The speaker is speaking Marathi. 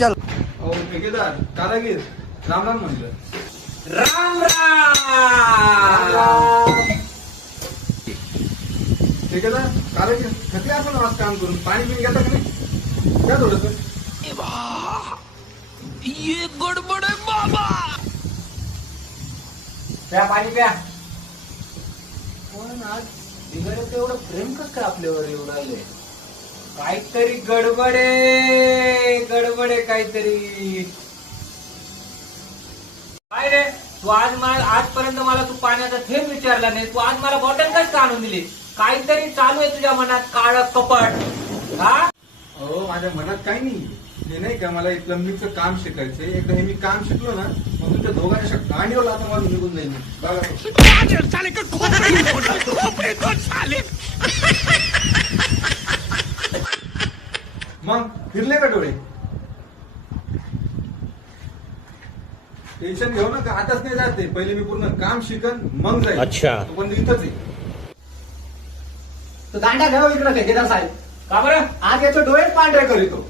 चल. अहो ठेकेदार कारागीर राम राम म्हणलं. राम राम. ठेकेदार कारागीर थकले आपण आज काम करून. पाणी पिऊन घेता का नाही? घ्या थोडस. ये गडबड आहे बाबा. प्या पाणी प्या. पण आज बिघडत एवढं प्रेम कसं काय आपल्यावर येऊ राहिले? काहीतरी गडबड आहे काहीतरी. काय रे तू आजपर्यंत मला तू पाण्याचा थेंब विचारला नाही. तू आज मला बॉटल कसं आणून दिली? काहीतरी चालू आहे तुझ्या मनात काळ कपट. हा अहो माझ्या मनात काही नाही. हे नाही का मला प्लंबिंगचं काम शिकायचंय. एकदा हे मी काम शिकलो ना मग तुमच्या दोघांच्या गांडीवर आता मला निघून जाईल. बघा मग फिरले का डोळे? टेन्शन घेऊ नका. आताच नाही जाते. पहिले मी पूर्ण काम शिकन मग जाईल. अच्छा. पण इथंच आहे. तो दांडा घ्यावा इकडे ठेकेदार साहेब. का बरं? आज याचे डोळे पांढरे करीतो.